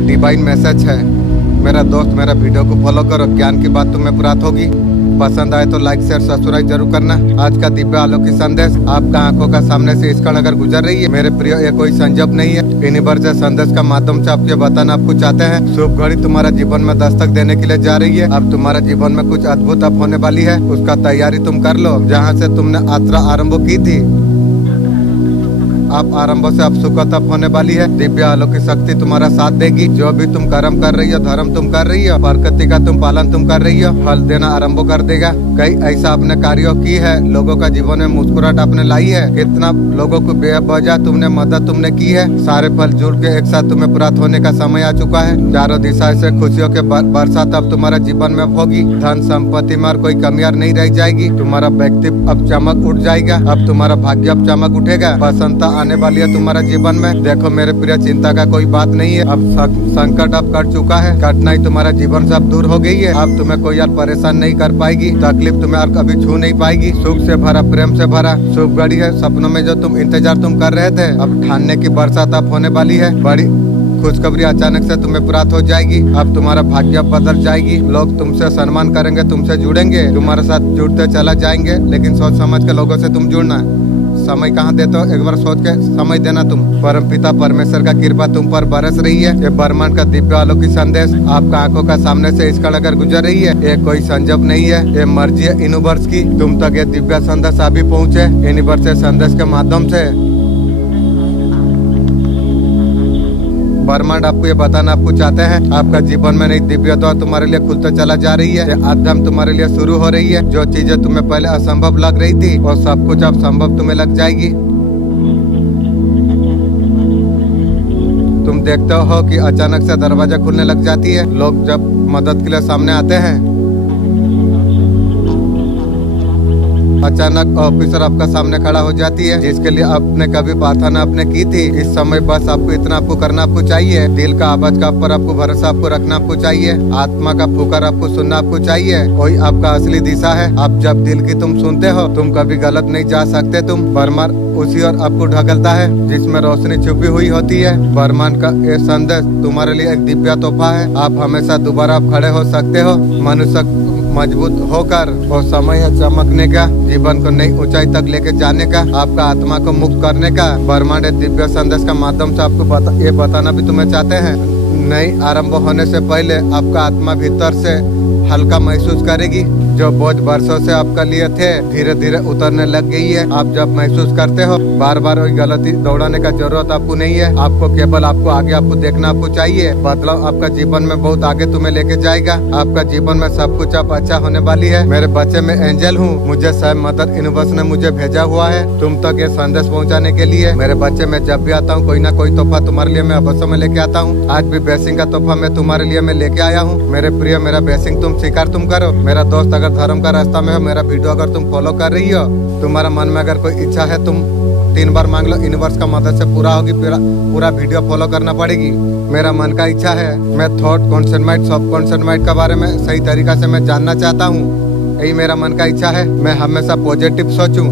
ये divine message है। मेरा दोस्त, मेरा वीडियो को फॉलो करो, ज्ञान की बात तुम्हें प्राप्त होगी। पसंद आए तो लाइक शेयर सब्सक्राइब जरूर करना। आज का दिव्य अलौकिक संदेश आपका आंखों का सामने से इस क्षण अगर गुजर रही है, मेरे प्रिय, ये कोई संजोग नहीं है। यूनिवर्सल संदेश का माध्यम से आपके बताना आपको चाहते हैं। शुभ घड़ी तुम्हारा जीवन में दस्तक देने के लिए जा रही है। अब तुम्हारे जीवन में कुछ अद्भुत अब होने वाली है, उसका तैयारी तुम कर लो। जहाँ से तुमने यात्रा आरम्भ की थी, आप आरंभ से अब सुखद अब होने वाली है। दिव्य अलौकिक शक्ति तुम्हारा साथ देगी। जो भी तुम कर्म कर रही हो, धर्म तुम कर रही हो, प्रकृति का तुम पालन तुम कर रही हो, फल देना आरंभ कर देगा। कई ऐसा आपने कार्यों की है, लोगों का जीवन में मुस्कुराहट आपने लाई है। कितना लोगों को बेवजह तुमने मदद तुमने की है। सारे फल जुड़ के एक साथ तुम्हें प्राप्त होने का समय आ चुका है। चारों दिशा से खुशियों के बरसात अब तुम्हारा जीवन में होगी। धन संपत्ति में कोई कमियां नहीं रह जाएगी। तुम्हारा व्यक्तित्व अब चमक उठ जाएगा। अब तुम्हारा भाग्य अब चमक उठेगा। बसंत आने वाली है तुम्हारा जीवन में। देखो मेरे प्रिय, चिंता का कोई बात नहीं है। अब संकट अब कट चुका है। कठिनाई तुम्हारा जीवन से अब दूर हो गई है। अब तुम्हें कोई यार परेशान नहीं कर पाएगी। तकलीफ तुम्हें और कभी छू नहीं पाएगी। सुख से भरा, प्रेम से भरा शुभ घड़ी है। सपनों में जो तुम इंतजार तुम कर रहे थे, अब ठानने की बरसात अब होने वाली है। बड़ी खुशखबरी अचानक से तुम्हें प्राप्त हो जाएगी। अब तुम्हारा भाग्य बदल जाएगी। लोग तुमसे सम्मान करेंगे, तुमसे जुड़ेंगे, तुम्हारे साथ जुड़ते चला जाएंगे। लेकिन सोच समझ के लोगों से तुम जुड़ना है। समय कहाँ देते हो, एक बार सोच के समय देना। तुम परम पिता परमेश्वर का कृपा तुम पर बरस रही है। ये ब्रह्मांड का दिव्य अलौकिक संदेश आपका आंखों का सामने से इस क्षण अगर गुजर रही है, ये कोई संजोग नहीं है। ये मर्जी है यूनिवर्स की। तुम तक ये दिव्य संदेश अभी पहुँचे यूनिवर्सल संदेश के माध्यम से। ब्रह्मांड आपको ये बताना आपको चाहते हैं, आपका जीवन में नई दिव्य द्वार तुम्हारे लिए खुलता चला जा रही है। अध्ययन तुम्हारे लिए शुरू हो रही है। जो चीजें तुम्हें पहले असंभव लग रही थी, और सब कुछ अब संभव तुम्हें लग जाएगी। तुम देखते हो कि अचानक से दरवाजा खुलने लग जाती है। लोग जब मदद के लिए सामने आते हैं, अचानक ऑफिसर आपका सामने खड़ा हो जाती है, जिसके लिए आपने कभी प्रार्थना आपने की थी। इस समय बस आपको इतना आपको करना आपको चाहिए। दिल का आवाज का पर आपको भरोसा आपको रखना आपको चाहिए। आत्मा का पुकार आपको सुनना आपको चाहिए। कोई आपका असली दिशा है। आप जब दिल की तुम सुनते हो, तुम कभी गलत नहीं जा सकते। तुम ब्रह्मांड उसी और आपको ढकलता है जिसमें रोशनी छुपी हुई होती है। ब्रह्मांड का ये संदेश तुम्हारे लिए एक दिव्य तोहफा है। आप हमेशा दोबारा आप खड़े हो सकते हो, मनुष्य मजबूत होकर। और समय है चमकने का, जीवन को नई ऊंचाई तक लेके जाने का, आपका आत्मा को मुक्त करने का। ब्रह्मांड दिव्य संदेश का माध्यम से आपको ये बताना भी तुम्हें चाहते हैं। नई आरंभ होने से पहले आपका आत्मा भीतर से हल्का महसूस करेगी। जो बोझ वर्षों से आपका लिए थे, धीरे धीरे उतरने लग गई है। आप जब महसूस करते हो, बार बार वही गलती दौड़ाने का जरूरत आपको नहीं है। आपको केवल आपको आगे आपको देखना आपको चाहिए। बदलाव आपका जीवन में बहुत आगे तुम्हें लेके जाएगा। आपका जीवन में सब कुछ अब अच्छा होने वाली है। मेरे बच्चे में एंजल हूँ, मुझे स्वयं मदर यूनिवर्स ने मुझे भेजा हुआ है तुम तक ये संदेश पहुँचाने के लिए। मेरे बच्चे में जब भी आता हूँ, कोई ना कोई तोहफा तुम्हारे लिए मैं अवश्य में लेके आता हूँ। आज भी ब्लेसिंग का तोहफा मैं तुम्हारे लिए मैं लेके आया हूँ। मेरे प्रिय, मेरा ब्लेसिंग तुम स्वीकार तुम करो। मेरा दोस्त, अगर धर्म का रास्ता में हो, मेरा वीडियो अगर तुम फॉलो कर रही हो, तुम्हारा मन में अगर कोई इच्छा है, तुम 3 बार मांग लो, यूनिवर्स का मदद से पूरा होगी। पूरा वीडियो फॉलो करना पड़ेगी। मेरा मन का इच्छा है, मैं थॉट कॉन्सेंट माइंड सब कॉन्सेंट माइंड के बारे में सही तरीका से मैं जानना चाहता हूँ। यही मेरा मन का इच्छा है। मैं हमेशा पॉजिटिव सोचूं।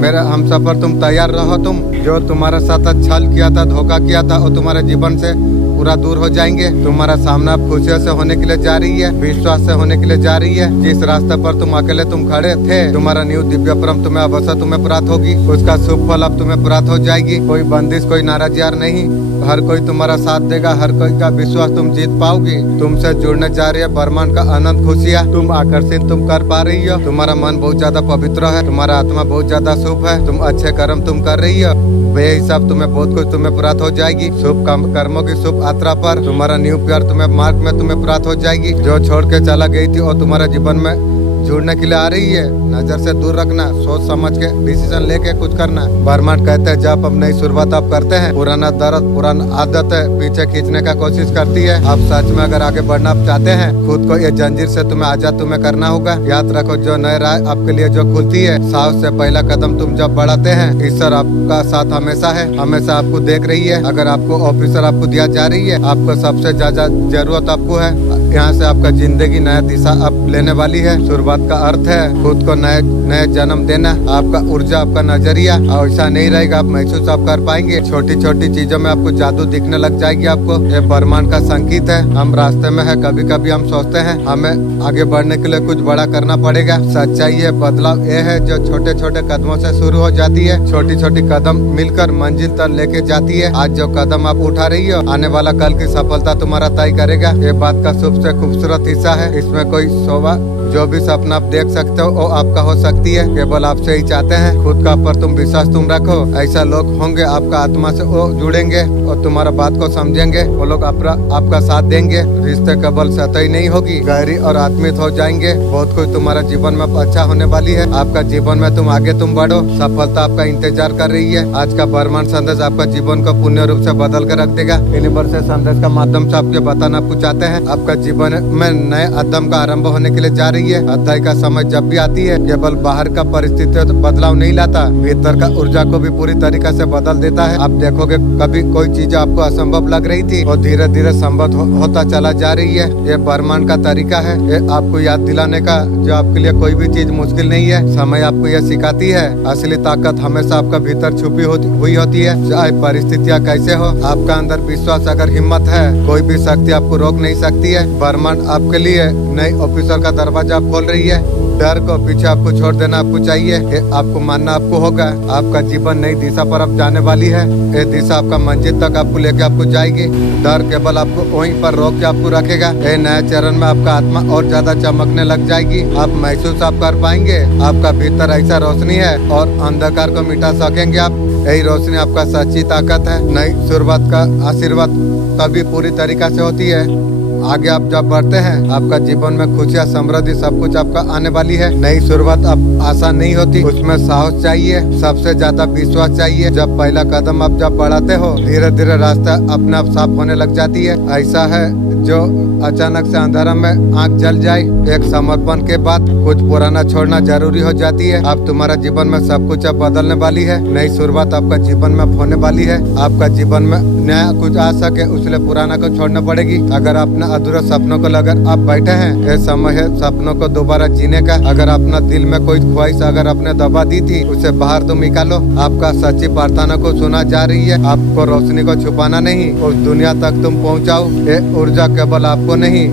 मेरा हम सफर तुम तैयार रहो। तुम जो तुम्हारे साथ छल किया था, धोखा किया था, और तुम्हारे जीवन से पूरा दूर हो जाएंगे। तुम्हारा सामना खुशियों से होने के लिए जा रही है, विश्वास से होने के लिए जा रही है। जिस रास्ते पर तुम अकेले तुम खड़े थे, तुम्हारा न्यू दिव्य परम तुम्हें अवश्य तुम्हें प्राप्त होगी। उसका शुभ फल अब तुम्हें प्राप्त हो जाएगी। कोई बंदिश, कोई नाराज यार नहीं। हर कोई तुम्हारा साथ देगा। हर कोई का विश्वास तुम जीत पाओगी। तुमसे जुड़ने जा रही है ब्रह्मांड का अनंत खुशियाँ। तुम आकर्षित तुम कर पा रही हो। तुम्हारा मन बहुत ज्यादा पवित्र है। तुम्हारा आत्मा बहुत ज्यादा शुभ है। तुम अच्छे कर्म तुम कर रही हो, बेहिसाब तुम्हें बहुत कुछ तुम्हें प्राप्त हो जाएगी। शुभ कर्मों की शुभ यात्रा पर तुम्हारा न्यू प्यार तुम्हें मार्ग में तुम्हें प्राप्त हो जाएगी। जो छोड़ के चला गई थी और तुम्हारे जीवन में जुड़ने के लिए आ रही है, नजर से दूर रखना। सोच समझ के डिसीजन लेके कुछ करना। ब्रह्मांड कहते हैं, जब हम नई शुरुआत आप करते हैं, पुराना दर्द पुराना आदत है पीछे खींचने का कोशिश करती है। आप सच में अगर आगे बढ़ना चाहते हैं, खुद को ये जंजीर से तुम्हें आजाद तुम्हें करना होगा। याद रखो, जो नए राह आपके लिए जो खुलती है, साहस से पहला कदम तुम जब बढ़ाते हैं, ईश्वर आपका साथ हमेशा है, हमेशा आपको देख रही है। अगर आपको ऑफिसर आपको दिया जा रही है, आपको सबसे ज्यादा जरूरत आपको है। यहाँ से आपका जिंदगी नया दिशा आप लेने वाली है। शुरुआत का अर्थ है खुद को नए नए जन्म देना। आपका ऊर्जा, आपका नजरिया ऐसा नहीं रहेगा, आप महसूस आप कर पाएंगे। छोटी छोटी चीजों में आपको जादू दिखने लग जाएगी आपको। ये ब्रह्मांड का संकेत है। हम रास्ते में है, कभी कभी हम सोचते हैं हमें आगे बढ़ने के लिए कुछ बड़ा करना पड़ेगा। सच्चाई है, बदलाव ये है जो छोटे छोटे कदमों से शुरू हो जाती है। छोटी छोटी कदम मिलकर मंजिल तक लेके जाती है। आज जो कदम आप उठा रही हो, आने वाला कल की सफलता तुम्हारा तय करेगा। ये बात का सबसे खूबसूरत हिस्सा है। इसमें कोई शोभा, जो भी सपना आप देख सकते हो वो आपका हो सकती है। केवल आपसे ही चाहते हैं। खुद का पर तुम विश्वास तुम रखो। ऐसा लोग होंगे आपका आत्मा से वो जुड़ेंगे और तुम्हारा बात को समझेंगे। वो लोग आपका साथ देंगे। रिश्ते केवल सतही नहीं होगी, गहरी और आत्मिक हो जाएंगे। बहुत कुछ तुम्हारा जीवन में अच्छा होने वाली है। आपका जीवन में तुम आगे तुम बढ़ो। सफलता आपका इंतजार कर रही है। आज का ब्रह्मांड संदेश आपका जीवन को पूर्ण रूप से बदल कर रख देगा। यूनिवर्सल संदेश का माध्यम से आपके बताना आपको चाहते हैं आपका जीवन में नए अध्ययन का आरंभ होने के लिए जा रही है। अध्याय का समय जब भी आती है, केवल बाहर का परिस्थितियों तो बदलाव नहीं लाता, भीतर का ऊर्जा को भी पूरी तरीके से बदल देता है। आप देखोगे कभी कोई चीज आपको असंभव लग रही थी और धीरे धीरे संभव होता चला जा रही है। ये ब्रह्मांड का तरीका है, ये आपको याद दिलाने का जो आपके लिए कोई भी चीज मुश्किल नहीं है। समय आपको यह सिखाती है असली ताकत हमेशा आपका भीतर छुपी हुई होती है। चाहे परिस्थितियाँ कैसे हो, आपका अंदर विश्वास अगर हिम्मत है, कोई भी शक्ति आपको रोक नहीं सकती है। ब्रह्मांड आपके लिए नई ऑफिसर का दरवाजा खोल रही है। डर को पीछे आपको छोड़ देना आपको चाहिए। ये आपको मानना आपको होगा। आपका जीवन नई दिशा पर अब जाने वाली है। ये दिशा आपका मंजिल तक आपको लेके आपको जाएगी। डर केवल आपको वहीं पर रोक के आपको रखेगा। ये नया चरण में आपका आत्मा और ज्यादा चमकने लग जाएगी। आप महसूस आप कर पाएंगे आपका भीतर ऐसा रोशनी है और अंधकार को मिटा सकेंगे आप। यही रोशनी आपका सच्ची ताकत है। नई शुरुआत का आशीर्वाद तभी पूरी तरीका से होती है। आगे आप जब बढ़ते हैं, आपका जीवन में खुशियाँ, समृद्धि सब कुछ आपका आने वाली है। नई शुरुआत अब आसान नहीं होती, उसमें साहस चाहिए, सबसे ज्यादा विश्वास चाहिए। जब पहला कदम आप जब बढ़ाते हो, धीरे धीरे रास्ता अपने आप साफ होने लग जाती है। ऐसा है जो अचानक से अंधेरा में आंख जल जाए। एक समर्पण के बाद कुछ पुराना छोड़ना जरूरी हो जाती है। अब तुम्हारा जीवन में सब कुछ अब बदलने वाली है। नई शुरुआत आपका जीवन में होने वाली है। आपका जीवन में नया कुछ आ सके उसलिए पुराना को छोड़ना पड़ेगी। अगर अपना अधूरा सपनों को लेकर आप बैठे हैं, ये समय है सपनों को दोबारा जीने का। अगर अपना दिल में कोई ख्वाहिश अगर आपने दबा दी थी, उसे बाहर तुम निकालो। आपका सच्ची प्रार्थना को सुना जा रही है। आपको रोशनी को छुपाना नहीं, उस दुनिया तक तुम पहुँचाओ। ये ऊर्जा केवल आपको नहीं,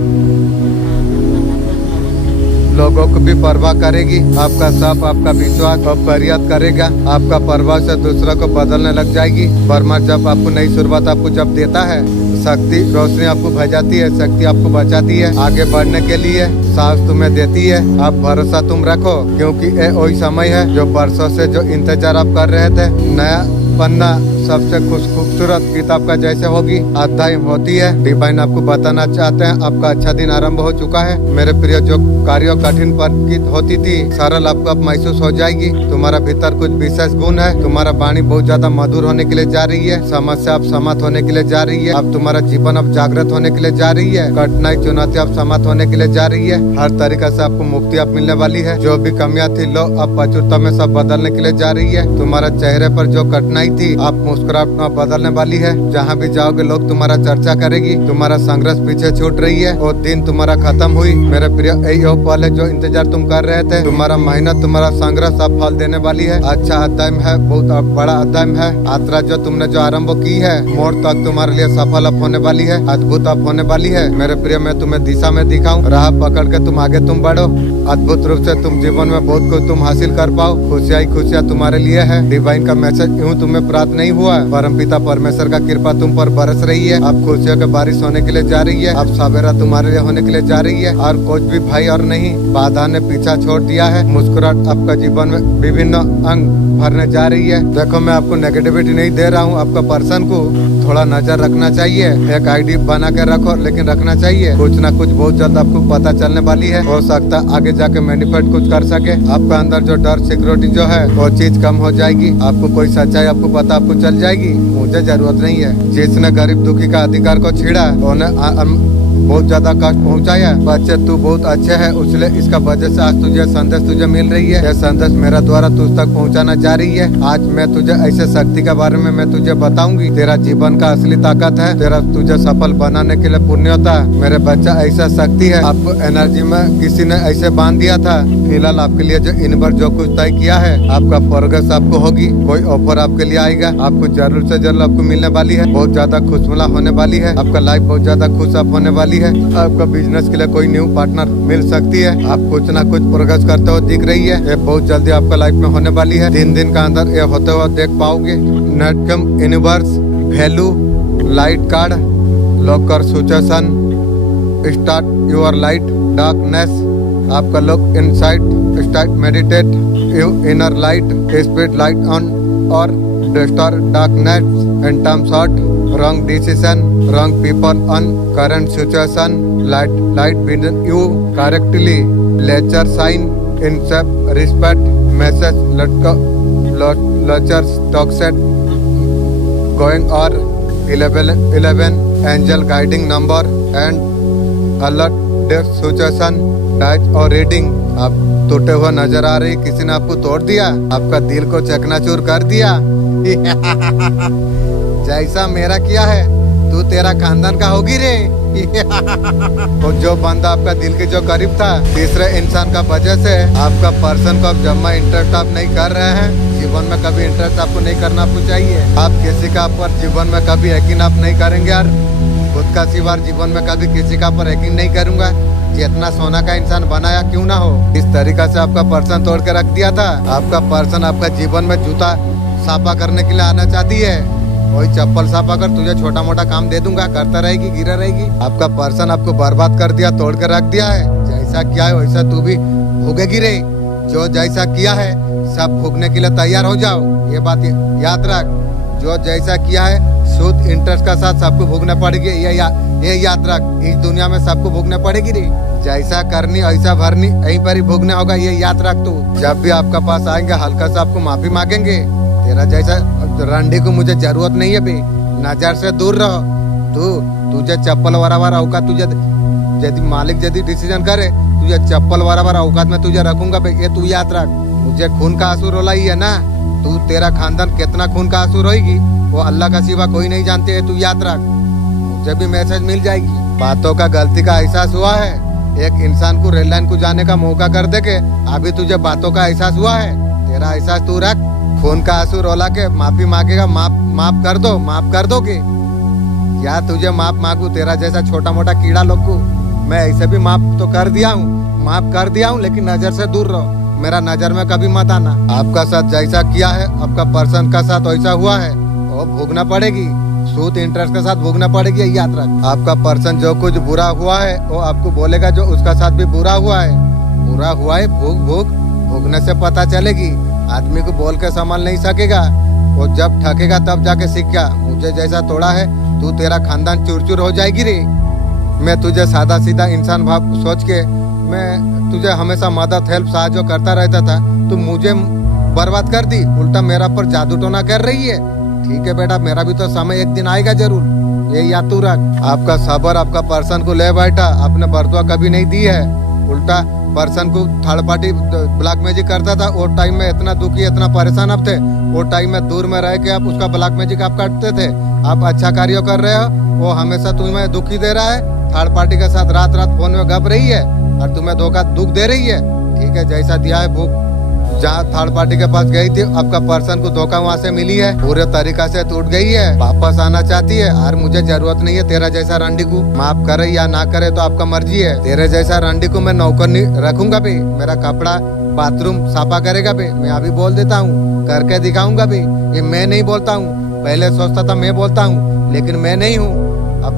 लोगों को भी परवाह करेगी। आपका साफ, आपका विश्वास और फरियाद करेगा। आपका प्रभाव से दूसरों को बदलने लग जाएगी। ब्रह्मा जब आपको नई शुरुआत आपको जब देता है, शक्ति रोशनी आपको भेजाती है, शक्ति आपको बचाती है आगे बढ़ने के लिए, साहस तुम्हें देती है। आप भरोसा तुम रखो, क्योंकि ये वही समय है जो बरसों से जो इंतजार आप कर रहे थे। नया पन्ना सबसे खूबसूरत किताब का जैसे होगी अध्याय होती है। डिवाइन आपको बताना चाहते हैं आपका अच्छा दिन आरंभ हो चुका है। मेरे प्रिय, जो कार्यों कठिन प्रतीत होती थी, सरल आपको अब महसूस हो जाएगी। तुम्हारा भीतर कुछ विशेष गुण है। तुम्हारा वाणी बहुत ज्यादा मधुर होने के लिए जा रही है। समस्या अब समाप्त होने के लिए जा रही है। अब तुम्हारा जीवन अब जागृत होने के लिए जा रही है। कठिनाई चुनौती अब समाप्त होने के लिए जा रही है। हर तरीके से आपको मुक्ति अब मिलने वाली है। जो भी कमियां थी, लो अब प्रचुरता में सब बदलने के लिए जा रही है। तुम्हारा चेहरे पर जो कठिनाई थी, आप मुस्कुराहट बदलने वाली है। जहाँ भी जाओगे लोग तुम्हारा चर्चा करेगी। तुम्हारा संघर्ष पीछे छूट रही है। वो दिन तुम्हारा खत्म हुई। मेरे प्रिय, यही वो पल है जो इंतजार तुम कर रहे थे। तुम्हारा मेहनत, तुम्हारा संघर्ष अब फल देने वाली है। अच्छा अध्याय है, बहुत बड़ा अध्याय है। यात्रा जो तुमने जो आरंभ की है, मोड़ तक तुम्हारे लिए सफल अब होने वाली है, अद्भुत अब होने वाली है। मेरे प्रिय, मैं तुम्हें दिशा में दिखाऊं, राह पकड़ के तुम आगे तुम बढ़ो। अद्भुत रूप से तुम जीवन में बहुत कुछ तुम हासिल कर पाओ। खुशियाँ तुम्हारे लिए है। डिवाइन का मैसेज यूँ तुम्हें प्राप्त नहीं हुआ। परमपिता परमेश्वर का कृपा तुम पर बरस रही है। अब खुशियों की बारिश होने के लिए जा रही है। अब सवेरा तुम्हारे लिए होने के लिए जा रही है। और कुछ भी भय और नहीं, बाधा ने पीछा छोड़ दिया है। मुस्कुराहट आपका जीवन में विभिन्न अंग भरने जा रही है। देखो, मैं आपको नेगेटिविटी नहीं दे रहा हूँ। आपका पर्सन को थोड़ा नजर रखना चाहिए। एक आईडी बना के रखो, लेकिन रखना चाहिए। कुछ ना कुछ बहुत जल्द आपको पता चलने वाली है। हो सकता आगे जाके मैनिफेस्ट कुछ कर सके। आपका अंदर जो डर, सिक्योरिटी जो है, वो चीज कम हो जाएगी। आपको कोई सच्चाई आपको पता आपको चल जाएगी। मुझे जरूरत नहीं है। जिसने गरीब दुखी का अधिकार को छीड़ा, उन्हें बहुत ज्यादा कष्ट पहुंचाया। बच्चे तू बहुत अच्छे है, इसलिए इसका वजह से आज तुझे संदेश तुझे मिल रही है। यह संदेश मेरा द्वारा तुझ तक पहुंचाना जा रही है। आज मैं तुझे ऐसे शक्ति के बारे में मैं तुझे बताऊंगी। तेरा जीवन का असली ताकत है, तेरा तुझे सफल बनाने के लिए पुण्य होता है। मेरे बच्चा ऐसा शक्ति है, आपको एनर्जी में किसी ने ऐसे बांध दिया था। फिलहाल आपके लिए जो इन जो कुछ तय किया है, आपका प्रोग्रेस आपको होगी। कोई ऑफर आपके लिए आएगा, आपको जरूर से जरूर आपको मिलने वाली है। बहुत ज्यादा खुशमिला होने वाली है, आपका लाइफ बहुत ज्यादा खुश आप होने वाली है। आपका बिजनेस के लिए कोई न्यू पार्टनर मिल सकती है। आप कुछ ना कुछ प्रोग्रेस करते हुए दिख रही है। ये बहुत जल्दी आपका लाइफ में होने वाली है। 3 दिन का अंदर ये होते हुए देख पाओगे। नेटकम universe value light card locker situation start your light darkness. आपका look inside start meditate you inner light speed light on और distort darkness in terms short wrong decision wrong people on current situation light with you correctly लेचर sign in सब respect message लेचर्स टॉक्सेट going और 11 angel guiding number and alert date situation type और reading. आप टूटे हुए नजर आ रही, किसी ने आपको तोड़ दिया, आपका दिल को चकनाचूर कर दिया। जैसा मेरा किया है तू तेरा खानदान का होगी रे। और जो बंदा आपका दिल के जो करीब था, तीसरे इंसान का वजह से आपका पर्सन को जमा इंटरेस्ट आप नहीं कर रहे हैं। जीवन में कभी इंटरेस्ट आपको नहीं करना आपको चाहिए। आप किसी का पर जीवन में कभी यकीन आप नहीं करेंगे यार। खुद का सिवा जीवन में कभी किसी का पर यकीन नहीं करूंगा। जितना सोना का इंसान बनाया क्यों ना हो, इस तरीका से आपका पर्सन तोड़ के रख दिया था। आपका पर्सन आपका जीवन में जूता साफा करने के लिए आना चाहती है। वही चप्पल साफा कर, तुझे छोटा मोटा काम दे दूंगा, करता रहेगी, गिरा रहेगी। आपका पर्सन आपको बर्बाद कर दिया, तोड़ के रख दिया है। जैसा किया है वैसा तू भी भोगेगी रे। जो जैसा किया है सब भोगने के लिए तैयार हो जाओ। ये बात याद रख, जो जैसा किया है शुद्ध इंटरेस्ट का साथ सबको भोगना पड़ेगी। ये याद रख, इस दुनिया में सबको भोगना पड़ेगी रे। जैसा करनी ऐसा भरनी, यहीं पर ही भोगना होगा। ये याद रख तू। जब भी आपका पास आएंगे हल्का सा आपको माफी मांगेंगे। तेरा जैसा रंडी को मुझे जरूरत नहीं है बे। नजर से दूर रहो। तुझे चप्पल बराबर औकात, तुझे यदि मालिक यदि डिसीजन करे तुझे चप्पल बराबर औकात में तुझे रखूंगा बे। ये तू याद रख। मुझे खून का आंसू रोला ही है ना, तू तेरा खानदान कितना खून का आंसू रोएगी वो अल्लाह का सिवा कोई नहीं जानते है। तू याद रख, मुझे भी मैसेज मिल जाएगी। बातों का गलती का एहसास हुआ है। एक इंसान को रेल लाइन को जाने का मौका कर दे के अभी तुझे बातों का एहसास हुआ है। तेरा एहसास तू रख। खून का आंसू रोला के माफी मांगेगा, माफ कर दोगे। या तुझे माफ मांगू, तेरा जैसा छोटा मोटा कीड़ा लोग को मैं ऐसे भी माफ तो कर दिया हूँ, लेकिन नजर से दूर रहो। मेरा नजर में कभी मत आना। आपका साथ जैसा किया है आपका पर्सन का साथ वैसा हुआ है, वो भोगना पड़ेगी। सूद इंटरेस्ट के साथ भोगना पड़ेगी, याद रख। आपका पर्सन जो कुछ बुरा हुआ है वो आपको बोलेगा जो उसका साथ भी बुरा हुआ है। भोगने से पता चलेगी। आदमी को बोल के संभाल नहीं सकेगा, वो जब ठकेगा तब जाके सीखेगा। मुझे जैसा तोड़ा है तू तेरा खानदान चूर हो जाएगी रे। मैं तुझे सादा सीधा इंसान भाव सोच के मैं तुझे हमेशा मदद हेल्प साहाଯ୍य करता रहता था। तू मुझे बर्बाद कर दी, उल्टा मेरा पर जादू टोना कर रही है। ठीक है बेटा, मेरा भी तो समय एक दिन आएगा जरूर। ये याद तू रख। आपका सबर आपका पर्सन को ले बैठा, आपने बर्तुआ कभी नहीं दी है। उल्टा पर्सन को थर्ड पार्टी ब्लैक मैजिक करता था। वो टाइम में इतना दुखी इतना परेशान आप थे। वो टाइम में दूर में रह के आप उसका ब्लैक मैजिक आप करते थे। आप अच्छा कार्य कर रहे हो, वो हमेशा तुम्हें दुखी दे रहा है। थर्ड पार्टी के साथ रात फोन में गप रही है और तुम्हें दुख दे रही है। ठीक है, जैसा दिया है भूख। जहाँ थर्ड पार्टी के पास गई थी आपका पर्सन को धोखा वहाँ से मिली है, पूरे तरीका से टूट गई है, वापस आना चाहती है। और मुझे जरूरत नहीं है तेरा जैसा रंडी को। माफ करे या ना करे तो आपका मर्जी है। तेरे जैसा रंडी को मैं नौकर नहीं रखूंगा बे। मेरा कपड़ा बाथरूम साफा करेगा बे। मैं अभी बोल देता हूँ, करके दिखाऊंगा बे। ये मैं नहीं बोलता हूँ। पहले सोचता था मैं बोलता हूँ, लेकिन मैं नहीं हूँ। अब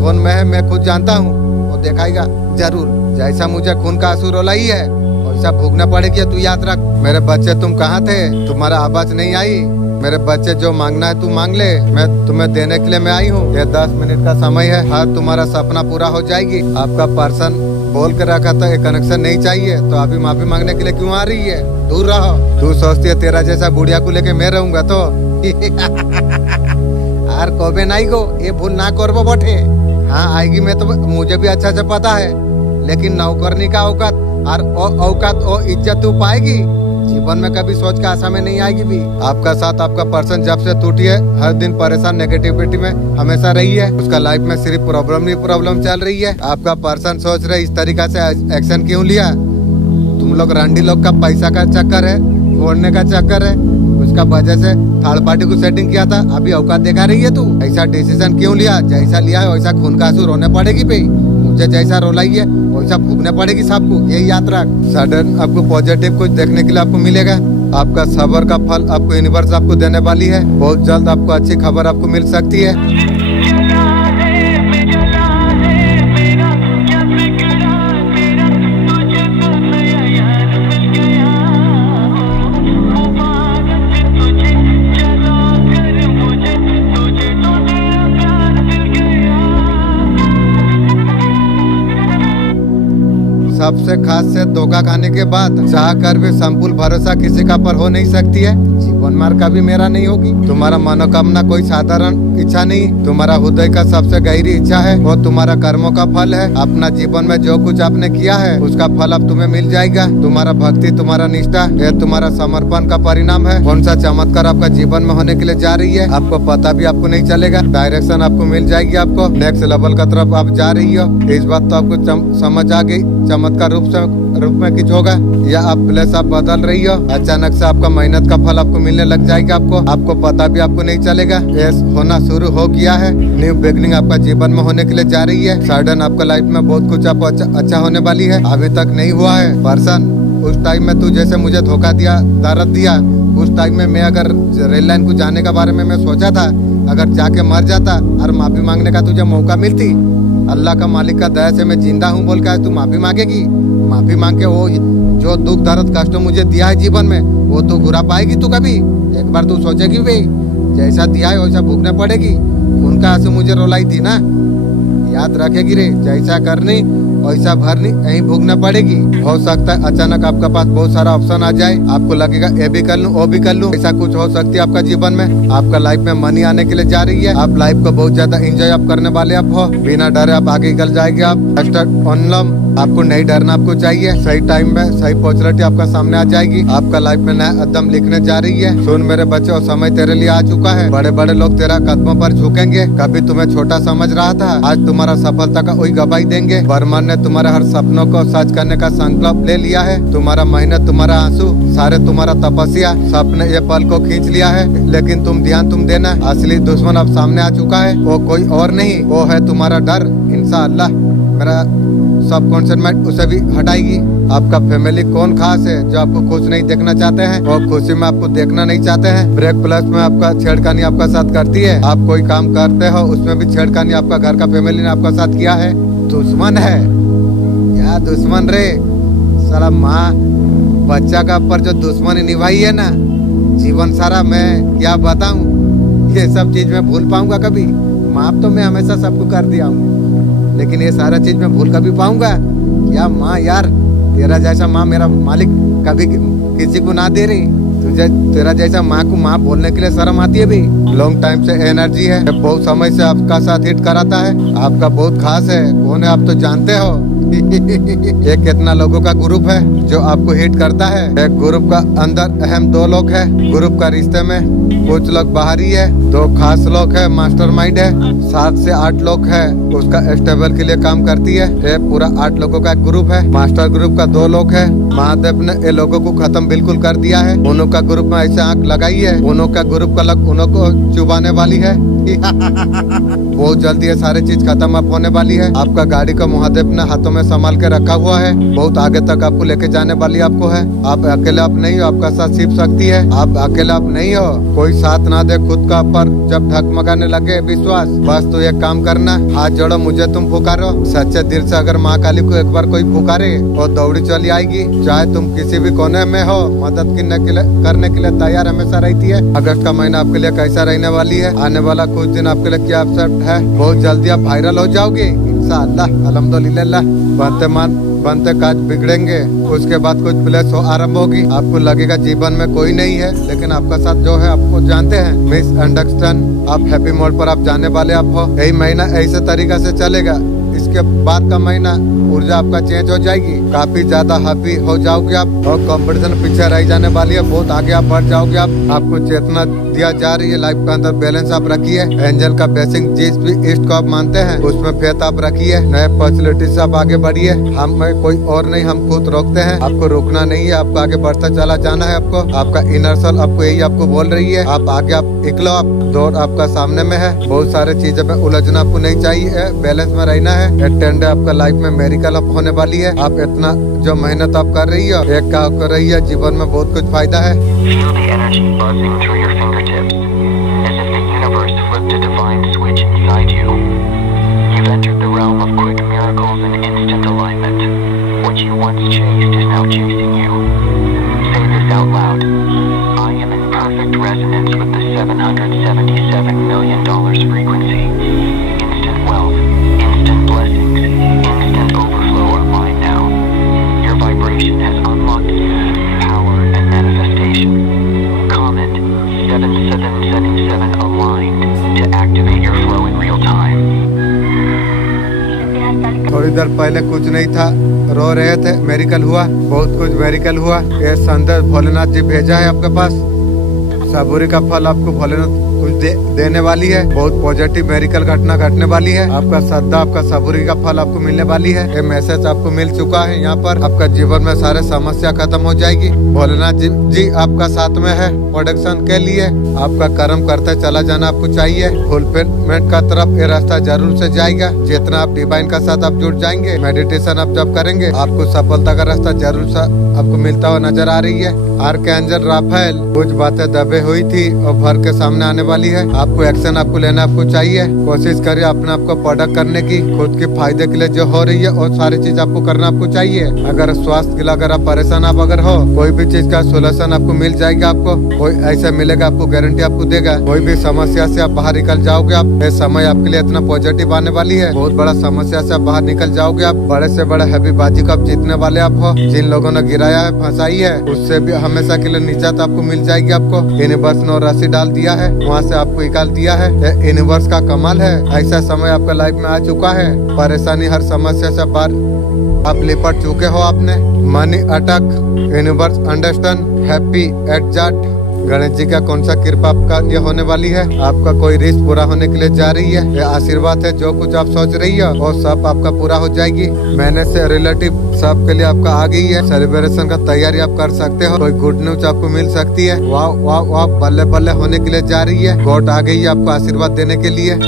कौन मैं खुद जानता हूँ। वो दिखाएगा जरूर। जैसा मुझे खून का आंसू रोला ही है वैसा भोगना पड़ेगी। तू याद रख। मेरे बच्चे तुम कहाँ थे? तुम्हारा आवाज नहीं आई। मेरे बच्चे जो मांगना है तू मांग ले, मैं तुम्हें देने के लिए मैं आई हूँ। ये 10 मिनट का समय है, हाँ तुम्हारा सपना पूरा हो जाएगी। आपका पर्सन बोल कर रखा था ये कनेक्शन नहीं चाहिए, तो अभी माफी मांगने के लिए क्यों आ रही है? दूर रहो। तू सोचती है तेरा जैसा बुढ़िया को लेके मैं रहूंगा तो? आर कबे नहीं गो, ये भूल ना करबो बटे। हाँ आएगी, मैं तो मुझे भी अच्छा से पता है, लेकिन नौकरनी का औकात और औकात और इज्जत तू पाएगी जीवन में, कभी सोच के आशा में नहीं आएगी भी। आपका साथ आपका पर्सन जब से टूटी है, हर दिन परेशान नेगेटिविटी में हमेशा रही है, उसका लाइफ में सिर्फ प्रॉब्लम ही प्रॉब्लम चल रही है। आपका पर्सन सोच रहे इस तरीका से एक्शन क्यों लिया। तुम लोग रंडी लोग का पैसा का चक्कर है, फोड़ने का चक्कर है, उसका वजह से थर्ड पार्टी को सेटिंग किया था, अभी औकात दिखा रही है तू। ऐसा डिसीजन क्यों लिया, जैसा लिया है वैसा खून का आंसू रोने पड़ेगी भाई, मुझे जैसा रोलाई है वैसा भूगने पड़ेगी सबको, यही याद रख। सडन आपको पॉजिटिव कुछ देखने के लिए आपको मिलेगा, आपका सबर का फल आपको यूनिवर्स आपको देने वाली है, बहुत जल्द आपको अच्छी खबर आपको मिल सकती है। सबसे खास से धोखा खाने के बाद चाह कर भी संपूर्ण भरोसा किसी का पर हो नहीं सकती है, जीवन मार्ग का भी मेरा नहीं होगी। तुम्हारा मनोकामना कोई साधारण इच्छा नहीं, तुम्हारा हृदय का सबसे गहरी इच्छा है, वो तुम्हारा कर्मों का फल है। अपना जीवन में जो कुछ आपने किया है उसका फल अब तुम्हें मिल जाएगा। तुम्हारा भक्ति, तुम्हारा निष्ठा, ये तुम्हारा समर्पण का परिणाम है। कौन सा चमत्कार आपका जीवन में होने के लिए जा रही है आपको पता भी आपको नहीं चलेगा, डायरेक्शन आपको मिल जाएगी, आपको नेक्स्ट लेवल का तरफ आप जा रही हो, इस बात तो आपको समझ आ गई। चमत्कार रूप में कुछ होगा या आप प्लेस आप बदल रही हो, अचानक से आपका मेहनत का फल आपको मिलने लग जाएगा, आपको पता भी आपको नहीं चलेगा। ये होना शुरू हो गया है, न्यू बिगनिंग आपका जीवन में होने के लिए जा रही है। सडन आपका लाइफ में बहुत कुछ आपको अच्छा होने वाली है, अभी तक नहीं हुआ है। पर्सन उस टाइम में तू जैसे मुझे धोखा दिया, दर्द दिया, उस टाइम में मैं अगर रेल लाइन को जाने के बारे में मैं सोचा था, अगर जाके मर जाता और माफी मांगने का तुझे मौका मिलती, अल्लाह का मालिक का दया से मैं जिंदा हूँ बोल के तू माफी मांगेगी। माफी मांग के वो जो दुख दर्द कष्ट मुझे दिया है जीवन में वो तू बुरा पाएगी तू कभी, एक बार तू सोचेगी भाई जैसा दिया है वैसा भुगने पड़ेगी। उनका आंसू मुझे रोलाई थी ना, याद रखेगी रे, जैसा करनी वैसा भरनी, यही भुगना पड़ेगी। हो सकता है अचानक आपके पास बहुत सारा ऑप्शन आ जाए, आपको लगेगा ये भी कर लूं वो भी कर लूं, ऐसा कुछ हो सकती है आपका जीवन में। आपका लाइफ में मनी आने के लिए जा रही है, आप लाइफ को बहुत ज्यादा एंजॉय आप करने वाले आप हो, बिना डरे आप आगे निकल जाएंगे। आप आपको नहीं डरना आपको चाहिए, सही टाइम में सही अपॉर्चुनिटी आपका सामने आ जाएगी, आपका लाइफ में नया कदम लिखने जा रही है। सुन मेरे बच्चे, और समय तेरे लिए आ चुका है, बड़े बड़े लोग तेरा कदमों पर झुकेंगे। कभी तुम्हें छोटा समझ रहा था, आज तुम्हारा सफलता का वही गवाही देंगे। ब्रह्मांड ने तुम्हारे हर सपनों को सच करने का संकल्प ले लिया है। तुम्हारा मेहनत, तुम्हारा आंसू, सारे तुम्हारा तपस्या, सबने ये पल को खींच लिया है, लेकिन तुम देना। असली दुश्मन अब सामने आ चुका है, वो कोई और नहीं, वो है तुम्हारा डर। इंशाअल्लाह मेरा सबकॉन्शियस माइंड उसे भी हटाएगी। आपका फैमिली कौन खास है जो आपको खुश नहीं देखना चाहते हैं और खुशी में आपको देखना नहीं चाहते हैं। ब्रेक प्लस में आपका छेड़खानी आपका साथ करती है, आप कोई काम करते हो उसमें भी छेड़खानी आपका घर का फैमिली ने आपका साथ किया है। दुश्मन है क्या दुश्मन रे, साला माँ बच्चा का पर जो दुश्मनी निभाई है ना जीवन सारा, मैं क्या बताऊं, ये सब चीज मैं भूल पाऊंगा कभी। माफ तो मैं हमेशा सबको कर दिया हूँ, लेकिन ये सारा चीज मैं भूल कभी पाऊंगा क्या। माँ यार, तेरा जैसा माँ मेरा मालिक कभी किसी को ना दे रही, तुझे तेरा जैसा माँ को माँ बोलने के लिए शर्म आती है भी। लॉन्ग टाइम से एनर्जी है, बहुत समय से आपका साथ हिट कराता है, आपका बहुत खास है। कौन है आप तो जानते हो। ये कितना लोगों का ग्रुप है जो आपको हिट करता है। एक ग्रुप का अंदर अहम 2 लोग है, ग्रुप का रिश्ते में कुछ लोग बाहरी है, 2 खास लोग है, मास्टरमाइंड है, 7 से 8 लोग है उसका स्टेबल के लिए काम करती है। ये पूरा 8 लोगों का ग्रुप है। मास्टर ग्रुप का 2 लोग है, महादेव ने ये लोगों को खत्म बिल्कुल कर दिया है। उन्हों का ग्रुप में ऐसे आंख लगाई है, उन्हों का ग्रुप का लग उन्हों को चुबाने वाली है। बहुत जल्दी ये सारी चीज खत्म अब होने वाली है। आपका गाड़ी का महादेव ने हाथों में संभाल के रखा हुआ है, बहुत आगे तक आपको लेके जाने वाली आपको है। आप अकेले आप नहीं हो, आपका साथ शिव शक्ति है, आप अकेले आप नहीं हो। कोई साथ ना दे खुद का, पर जब ढकमगाने लगे विश्वास, बस तो एक काम करना, हाथ जोड़ो मुझे तुम पुकारो। सच्चे दिल से अगर माँ काली को एक बार कोई पुकारे और दौड़ी चली आएगी। चाहे तुम किसी भी कोने में हो, मदद करने के लिए तैयार हमेशा रहती है। अगस्त का महीना आपके लिए कैसा रहने वाली है, आने वाला कुछ दिन आपके लिए क्या अवसर है। बहुत जल्दी आप वायरल हो जाओगे इंशाअल्लाह, अल्हम्दुलिल्लाह। बनते काज बिगड़ेंगे, उसके बाद कुछ प्लेस हो आरंभ होगी। आपको लगेगा जीवन में कोई नहीं है, लेकिन आपका साथ जो है आपको जानते हैं। मिसअंडरस्टैंड आप हैप्पी मोड पर आप जाने वाले आप हो। यही महीना ऐसे तरीका से चलेगा। इसके बाद का महीना ऊर्जा आपका चेंज हो जाएगी, काफी ज्यादा हैप्पी हो जाओगे आप और कंपटीशन पीछे रह जाने वाली है, बहुत आगे आप बढ़ जाओगे आप। आपको चेतना दिया जा रही है, लाइफ के अंदर बैलेंस आप रखिए। एंजल का ब्लेसिंग जिस भी इष्ट को आप मानते हैं उसमें फेथ आप रखिए, नए फैसिलिटी से आप आगे बढ़िए। हम कोई और नहीं, हम खुद रोकते हैं, आपको रुकना नहीं है, आपको आगे बढ़ता चला जाना है। आपको आपका इनर सेल आपको यही आपको बोल रही है, आप आगे आप निकलो, आप दौड़ आपका सामने में है। बहुत सारे चीजों में उलझना आपको नहीं चाहिए, बैलेंस में रहना है। एटेंड आपका लाइफ में मेरिकल आप होने वाली है। आप इतना जो मेहनत आप कर रही है, एक का कर रही है, जीवन में बहुत कुछ फायदा है। Feel the energy buzzing through your fingertips, as if the universe flipped a divine switch inside you. You've entered the realm of quick miracles and instant alignment. What you once chased is now chasing you. Say this out loud. I am in perfect resonance with the $777 million frequency. Instant wealth, instant blessings, instant overflow are mine now. Your vibration has unlocked speed, power, and manifestation. Comment 7777 aligned to activate your flow in real time. थोड़ी देर पहले कुछ नहीं था, रो रहे थे, मेरिकल हुआ, बहुत कुछ मेरिकल हुआ। ये संदेश भोलेनाथ जी भेजा है आपके पास। सबूरी का फल आपको भोलेनाथ कुछ देने वाली है, बहुत पॉजिटिव मेरिकल घटना घटने वाली है। आपका श्रद्धा, आपका सबूरी का फल आपको मिलने वाली है। ये मैसेज आपको मिल चुका है। यहाँ पर आपका जीवन में सारे समस्या खत्म हो जाएगी। भोलेनाथ जी आपका साथ में है प्रोडक्शन के लिए। आपका कर्म करते चला जाना आपको चाहिए। फुलफिलमेंट का तरफ ये रास्ता जरूर से जाएगा। जितना आप डिवाइन का साथ आप जुड़ जाएंगे, मेडिटेशन आप जब करेंगे, आपको सफलता का रास्ता जरूर से आपको मिलता हुआ नजर आ रही है। आर्कएंजल राफेल, कुछ बातें दबे हुई थी और भर के सामने आने वाली है। आपको एक्शन आपको लेना आपको चाहिए। कोशिश करिए अपने आप को प्रोडक्ट करने की, खुद के फायदे के लिए जो हो रही है और सारी चीज आपको करना आपको चाहिए। अगर स्वास्थ्य के लिए अगर आप परेशान आप अगर हो, कोई भी चीज का सोल्यूशन आपको मिल जाएगा। आपको कोई ऐसा मिलेगा, आपको गारंटी आपको देगा। कोई भी समस्या से आप बाहर निकल जाओगे। आप ये समय आपके लिए इतना पॉजिटिव आने वाली है, बहुत बड़ा समस्या से आप बाहर निकल जाओगे। आप बड़े से बड़े हैवी बाजी को आप जीतने वाले आप हो। जिन लोगों ने गिराया है, फंसाई है, उससे भी हमेशा के लिए निजात आपको मिल जाएगी। आपको यूनिवर्स ने रस्सी डाल दिया है, वहाँ से आपको निकाल दिया है। यूनिवर्स का कमाल है। ऐसा समय आपका लाइफ में आ चुका है। परेशानी हर समस्या से बाहर आप लिपट चुके हो। आपने मनी अटक, universe understand, happy adjust. Ganesh ji का कौन सा कृपा आपका ये होने वाली है। आपका कोई रिस्क पूरा होने के लिए जा रही है। ये आशीर्वाद है, जो कुछ आप सोच रही है वो सब आपका पूरा हो जाएगी। मैंने से रिलेटिव सब के लिए आपका आ गई है। सेलिब्रेशन का तैयारी आप कर सकते हो। कोई गुड न्यूज आपको मिल सकती है। वाह वाह वाह, बल्ले बल्ले होने के लिए जा रही है। गॉड आ गई है आपको आशीर्वाद देने के लिए।